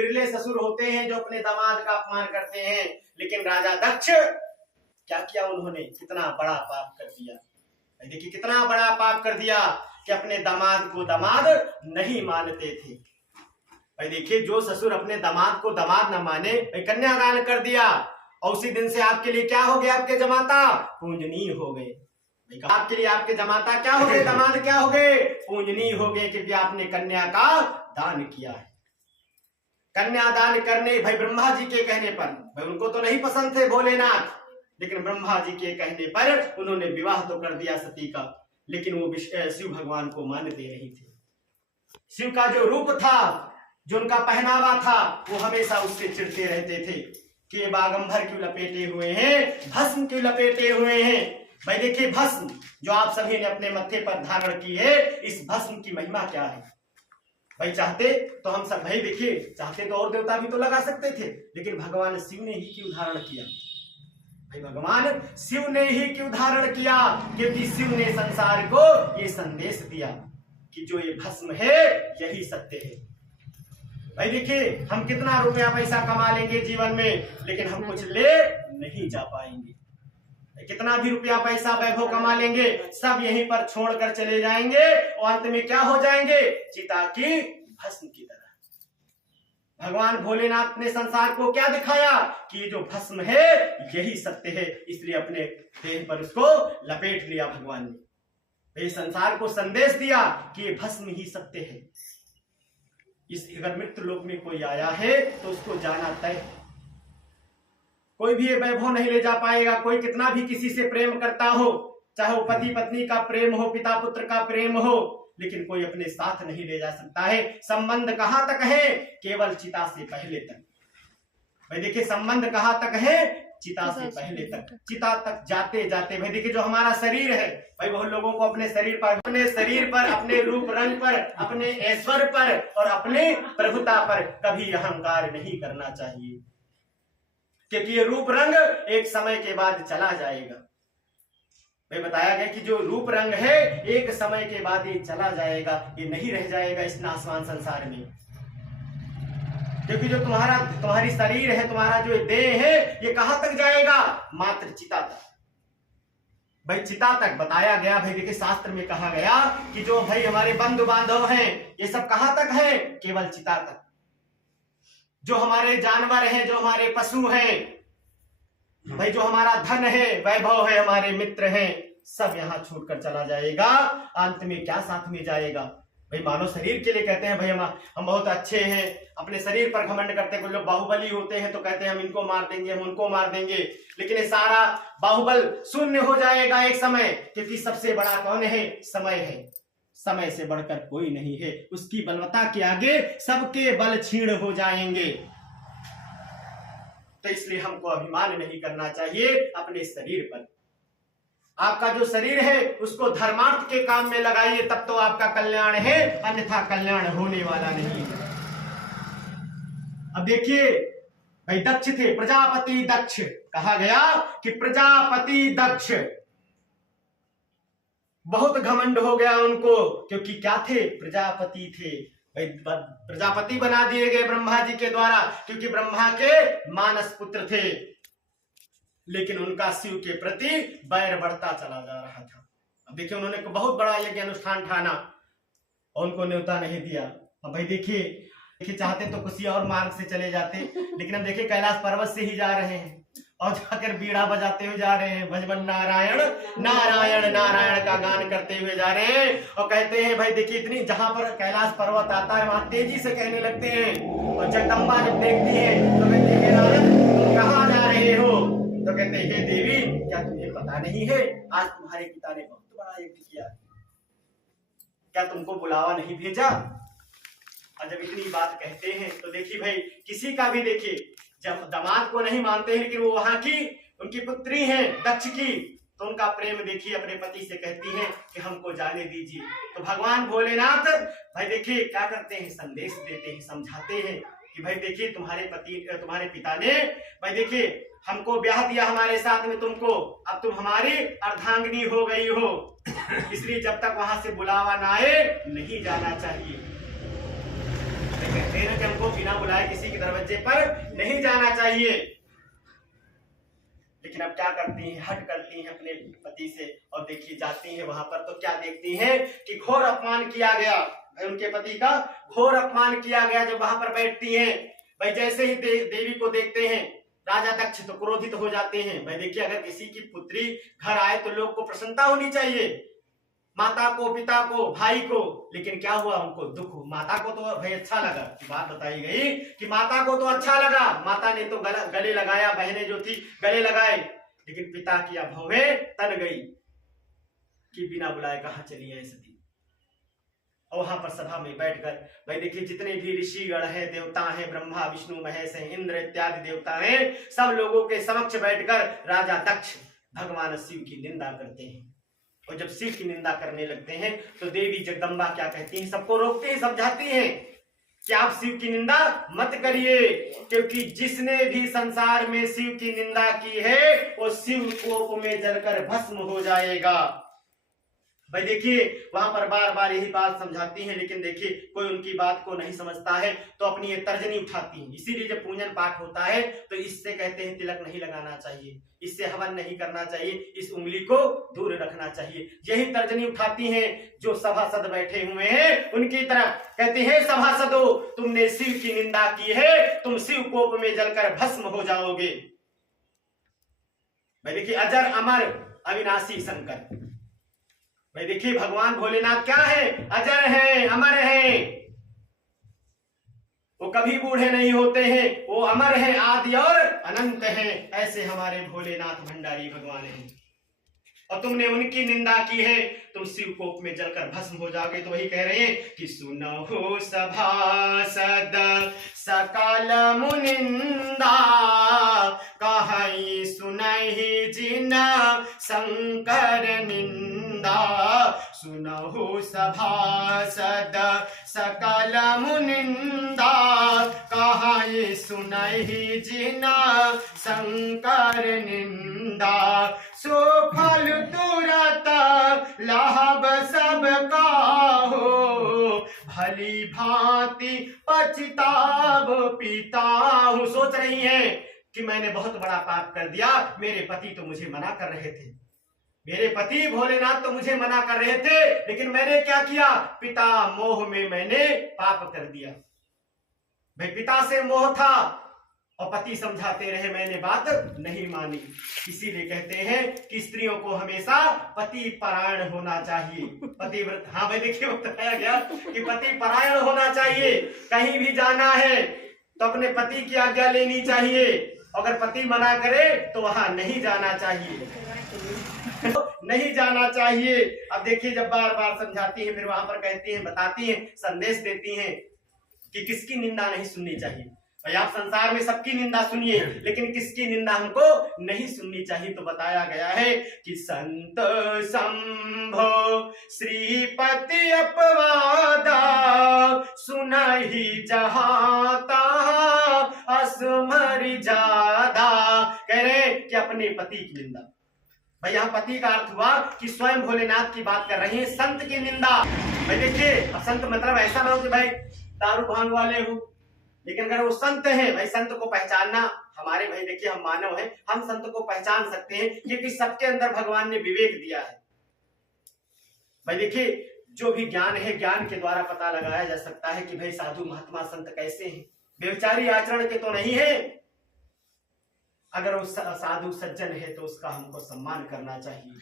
बिरले ससुर होते हैं जो अपने दामाद का अपमान करते हैं, लेकिन राजा दक्ष क्या किया उन्होंने, कितना बड़ा पाप कर दिया। देखिए कितना बड़ा पाप कर दिया कि अपने दामाद को दामाद नहीं मानते थे। भाई देखिए जो ससुर अपने दामाद को दामाद न माने, कन्यादान कर दिया और उसी दिन से आपके लिए क्या हो गया, आपके जमाता पूजनीय हो गए। आपके लिए आपके जमाता क्या हो गए, दामाद क्या हो गए, पूजनीय हो गए, क्योंकि आपने कन्या का दान किया है। कन्यादान करने भाई ब्रह्मा जी के कहने पर, भाई उनको तो नहीं पसंद थे भोलेनाथ, लेकिन ब्रह्मा जी के कहने पर उन्होंने विवाह तो कर दिया सती का, लेकिन वो शिव भगवान को मानते नहीं थे। शिव का जो रूप था, जो उनका पहनावा था, वो हमेशा उससे चिढ़ते रहते थे कि बागंबर क्यों लपेटे हुए हैं, भस्म क्यों लपेटे हुए हैं। भाई देखिए भस्म जो आप सभी ने अपने मत्थे पर धारण की है, इस भस्म की महिमा क्या है। भाई चाहते तो हम सब, भाई देखिए चाहते तो और देवता भी तो लगा सकते थे, लेकिन भगवान शिव ने ही क्यों धारण किया। भाई भगवान शिव ने ही क्यों धारण किया, क्योंकि शिव ने संसार को ये संदेश दिया कि जो ये भस्म है यही सत्य है। भाई देखिए हम कितना रुपया पैसा कमा लेंगे जीवन में, लेकिन हम कुछ ले नहीं जा पाएंगे। कितना भी रुपया पैसा वैभव कमा लेंगे, सब यहीं पर छोड़कर चले जाएंगे और अंत में क्या हो जाएंगे, चिता की भस्म की तरह। भगवान भोलेनाथ ने संसार को क्या दिखाया कि जो भस्म है यही सत्य है, इसलिए अपने देह पर उसको लपेट लिया भगवान ने। ये संसार को संदेश दिया कि ये भस्म ही सत्य है। इस अगर मृत्यु लोक में कोई आया है तो उसको जाना तय है, कोई भी ये वैभव नहीं ले जा पाएगा। कोई कितना भी किसी से प्रेम करता हो, चाहे वो पति पत्नी का प्रेम हो, पिता पुत्र का प्रेम हो, लेकिन कोई अपने साथ नहीं ले जा सकता है। संबंध कहां तक है, केवल चिता से पहले तक। भाई देखिए संबंध कहां तक है, चिता से पहले तक। चिता तक जाते जाते भाई देखिए जो हमारा शरीर है, भाई बहुत लोगों को अपने शरीर पर, अपने रूप रंग पर, अपने ऐश्वर्य पर और अपने प्रभुता पर कभी अहंकार नहीं करना चाहिए, क्योंकि ये रूप रंग एक समय के बाद चला जाएगा। भाई बताया गया कि जो रूप रंग है एक समय के बाद ये चला जाएगा, ये नहीं रह जाएगा इस नासवान संसार में। क्योंकि जो तुम्हारी शरीर है, तुम्हारा जो देह है, ये कहां तक जाएगा, मात्र चिता तक। भाई चिता तक बताया गया। भाई देखिए शास्त्र में कहा गया कि जो भाई हमारे बंधु बांधव हैं, ये सब कहां तक है, केवल चिता तक। जो हमारे जानवर हैं, जो हमारे पशु हैं, भाई जो हमारा धन है, वैभव है, हमारे मित्र हैं, सब यहाँ छोड़कर चला जाएगा। अंत में क्या साथ में जाएगा। भाई मानव शरीर के लिए कहते हैं भाई हम बहुत अच्छे हैं, अपने शरीर पर घमंड करते हैं। कुछ लोग बाहुबली होते हैं तो कहते हैं हम इनको मार देंगे, हम उनको मार देंगे, लेकिन ये सारा बाहुबल शून्य हो जाएगा एक समय, क्योंकि सबसे बड़ा कौन है, समय है। समय से बढ़कर कोई नहीं है, उसकी बलवत्ता के आगे सबके बल क्षीण हो जाएंगे। तो इसलिए हमको अभिमान नहीं करना चाहिए अपने शरीर पर। आपका जो शरीर है उसको धर्मार्थ के काम में लगाइए, तब तो आपका कल्याण है, अन्यथा कल्याण होने वाला नहीं है। अब देखिए भाई दक्ष थे, प्रजापति दक्ष कहा गया कि प्रजापति दक्ष, बहुत घमंड हो गया उनको, क्योंकि क्या थे, प्रजापति थे। प्रजापति बना दिए गए ब्रह्मा जी के द्वारा, क्योंकि ब्रह्मा के मानस पुत्र थे, लेकिन उनका शिव के प्रति बैर बढ़ता चला जा रहा था। अब देखिए उन्होंने बहुत बड़ा यज्ञ अनुष्ठान ठाना और उनको न्योता नहीं दिया। अब भाई देखिए चाहते तो किसी और मार्ग से चले जाते, लेकिन अब देखिए कैलाश पर्वत से ही जा रहे हैं और जाकर बीड़ा बजाते हुए जा रहे हैं, भजबन नारायण नारायण नारायण का गान करते हुए जा रहे हैं। और कहते हैं भाई देखिए इतनी, जहां पर कैलाश पर्वत आता है वहां तेजी से कहने लगते हैं। और जगदम्बा जब देखती है तो कहते हैं नारद कहाँ जा रहे हो, तो कहते हैं हे देवी क्या तुम्हें पता नहीं है, आज तुम्हारे पिता ने बहुत बड़ा यज्ञ किया, क्या तुमको बुलावा नहीं भेजा। और जब इतनी बात कहते हैं तो देखिए भाई किसी का भी देखिए, जब दामाद को नहीं मानते हैं, लेकिन वो वहां की उनकी पुत्री है दक्ष की, तो उनका प्रेम देखिए अपने पति से कहती है कि हमको जाने दीजिए। तो भगवान भोलेनाथ भाई देखिए क्या करते हैं, संदेश देते हैं, समझाते हैं कि भाई देखिए तुम्हारे पिता ने भाई देखिए हमको ब्याह दिया हमारे साथ में तुमको, अब तुम हमारी अर्धांगिनी हो गई हो, इसलिए जब तक वहां से बुलावा ना आए नहीं जाना चाहिए। कहते हैं कि हमको बिना बुलाए किसी के दरवाजे पर नहीं जाना चाहिए। लेकिन अब क्या करती हैं, हट करती हैं अपने पति से और देखिए जाती हैं वहां पर तो क्या देखती हैं कि घोर अपमान किया गया, उनके पति का घोर अपमान किया गया। जब वहां पर बैठती हैं भाई, जैसे ही देवी को देखते हैं राजा दक्ष तो क्रोधित हो जाते हैं। भाई देखिए, अगर किसी की पुत्री घर आए तो लोग को प्रसन्नता होनी चाहिए, माता को, पिता को, भाई को। लेकिन क्या हुआ, उनको दुख। माता को तो भाई अच्छा लगा, बात बताई गई कि माता को तो अच्छा लगा, माता ने तो गले लगाया, बहनें जो थी गले लगाए, लेकिन पिता की अभाव में तन गई कि बिना बुलाए कहां चली है सती। और वहां पर सभा में बैठकर भाई देखिए, जितने भी ऋषिगण हैं, देवता हैं, ब्रह्मा विष्णु महेश हैं, इंद्र इत्यादि देवता हैं, सब लोगों के समक्ष बैठकर राजा दक्ष भगवान शिव की निंदा करते हैं। और जब शिव की निंदा करने लगते हैं तो देवी जगदम्बा क्या कहती हैं, सबको रोकती हैं, समझाती हैं कि आप शिव की निंदा मत करिए, क्योंकि जिसने भी संसार में शिव की निंदा की है वो शिव कोप में जलकर भस्म हो जाएगा। भाई देखिए, वहां पर बार बार यही बात समझाती हैं, लेकिन देखिए कोई उनकी बात को नहीं समझता है तो अपनी ये तर्जनी उठाती हैं। इसीलिए जब पूजन पाठ होता है तो इससे कहते हैं तिलक नहीं लगाना चाहिए, इससे हवन नहीं करना चाहिए, इस उंगली को दूर रखना चाहिए। यही तर्जनी उठाती हैं जो सभासद बैठे हुए हैं उनकी तरफ, कहते हैं सभासदों, तुमने शिव की निंदा की है, तुम शिव कोप में जलकर भस्म हो जाओगे। भाई देखिए, अजर अमर अविनाशी शंकर। भाई देखिए, भगवान भोलेनाथ क्या है, अजर है, अमर है, वो कभी बूढ़े नहीं होते हैं, वो अमर है, आदि और अनंत हैं। ऐसे हमारे भोलेनाथ भंडारी भगवान हैं, और तुमने उनकी निंदा की है, तुम शिव कोप में जलकर भस्म हो जाओगे। तो वही कह रहे हैं कि सुनो सभासद सकल मुनिंदा, कहाई सुनहि जिन शंकर निंदा। सुनहु सभासद सकल मुनिंदा, कहाई सुनहि जिन शंकर निंदा। सो फल तुरत लाभ सबका हो, भली भांति पछताव पिता हूं। सोच रही है कि मैंने बहुत बड़ा पाप कर दिया, मेरे पति तो मुझे मना कर रहे थे, मेरे पति भोलेनाथ तो मुझे मना कर रहे थे, लेकिन मैंने क्या किया, पिता मोह में मैंने पाप कर दिया। भाई पिता से मोह था और पति समझाते रहे, मैंने बात नहीं मानी। इसीलिए कहते हैं कि स्त्रियों को हमेशा पति परायण होना चाहिए, पतिव्रत। हाँ भाई देखिए, बताया गया कि पति परायण होना चाहिए। कहीं भी जाना है तो अपने पति की आज्ञा लेनी चाहिए, अगर पति मना करे तो वहां नहीं जाना चाहिए, नहीं जाना चाहिए। अब देखिए, जब बार बार समझाती है, फिर वहां पर कहती हैं, बताती हैं, संदेश देती हैं कि किसकी निंदा नहीं सुननी चाहिए। भाई आप संसार में सबकी निंदा सुनिए, लेकिन किसकी निंदा हमको नहीं सुननी चाहिए। तो बताया गया है कि संत संभो श्रीपति अपवादा, सुनहि जहाता असमरि जादा। कह रहे कि अपने पति की निंदा। भाई यहाँ पति का अर्थ हुआ कि स्वयं भोलेनाथ की बात कर रहे हैं, संत की निंदा। भाई देखिए, अब संत मतलब ऐसा ना हो कि भाई दारू भांग वाले हो, लेकिन अगर वो संत हैं, भाई संत को पहचानना हमारे, भाई देखिए हम मानव हैं, हम संत को पहचान सकते हैं क्योंकि सबके अंदर भगवान ने विवेक दिया है। भाई देखिए, जो भी ज्ञान है, ज्ञान के द्वारा पता लगाया जा सकता है कि भाई साधु महात्मा संत कैसे हैं, व्यभिचारी आचरण के तो नहीं है। अगर वो साधु सज्जन है तो उसका हमको सम्मान करना चाहिए,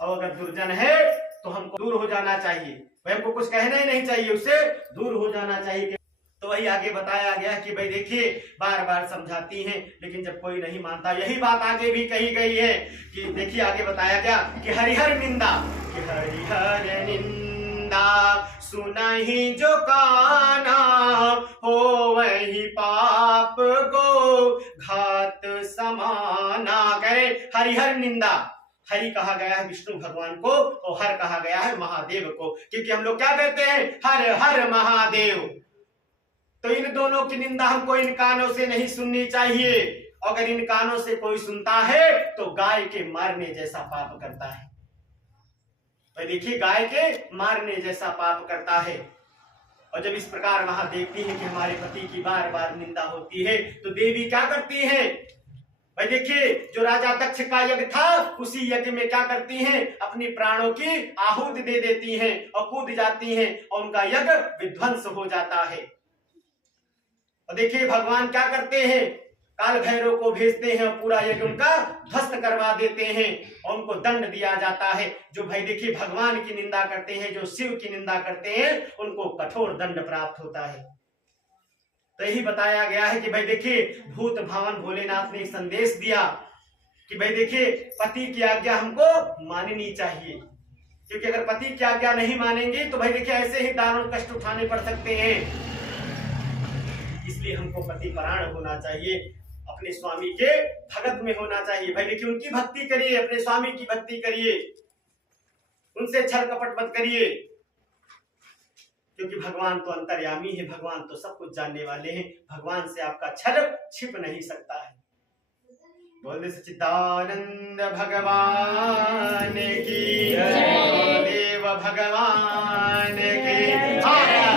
और अगर दुर्जन है तो हमको दूर हो जाना चाहिए, भाई हमको कुछ कहना ही नहीं चाहिए, उससे दूर हो जाना चाहिए। तो वही आगे बताया गया कि भाई देखिए, बार बार समझाती हैं, लेकिन जब कोई नहीं मानता, यही बात आगे भी कही गई है कि देखिए आगे बताया गया कि हरिहर निंदा, कि हरिहर निंदा सुनहि जो काना, हो वही पाप गो घात समाना। कहे हरिहर निंदा, हरि कहा गया है विष्णु भगवान को और हर कहा गया है महादेव को, क्योंकि हम लोग क्या कहते हैं, हर हर महादेव। तो इन दोनों की निंदा हमको इन कानों से नहीं सुननी चाहिए। अगर इन कानों से कोई सुनता है तो गाय के मारने जैसा पाप करता है। तो देखिए, गाय के मारने जैसा पाप करता है। और जब इस प्रकार वहां देखती है कि हमारे पति की बार बार निंदा होती है तो देवी क्या करती है? भाई देखिए, जो राजा दक्ष का यज्ञ था उसी यज्ञ में क्या करती हैं? अपनी प्राणों की आहुति दे देती हैं और कूद जाती हैं और उनका यज्ञ विध्वंस हो जाता है। और देखिए भगवान क्या करते हैं? काल भैरव को भेजते हैं और पूरा यज्ञ उनका ध्वस्त करवा देते हैं और उनको दंड दिया जाता है। जो भाई देखिए भगवान की निंदा करते हैं, जो शिव की निंदा करते हैं, उनको कठोर दंड प्राप्त होता है। तो यही बताया गया है कि भाई देखिए भूत भावन भोलेनाथ ने एक संदेश दिया कि भाई देखिए पति की आज्ञा हमको माननी चाहिए, क्योंकि अगर पति की आज्ञा नहीं मानेंगे तो भाई देखिए ऐसे ही दारुण कष्ट उठाने पड़ सकते हैं। इसलिए हमको पति परायण होना चाहिए, अपने स्वामी के भगत में होना चाहिए। भाई देखिए उनकी भक्ति करिए, अपने स्वामी की भक्ति करिए, उनसे छल कपट मत करिए, क्योंकि भगवान तो अंतर्यामी है, भगवान तो सब कुछ जानने वाले हैं। भगवान से आपका छल छिप नहीं सकता है। बोल सच्चिदानंद भगवान की, देव भगवान की।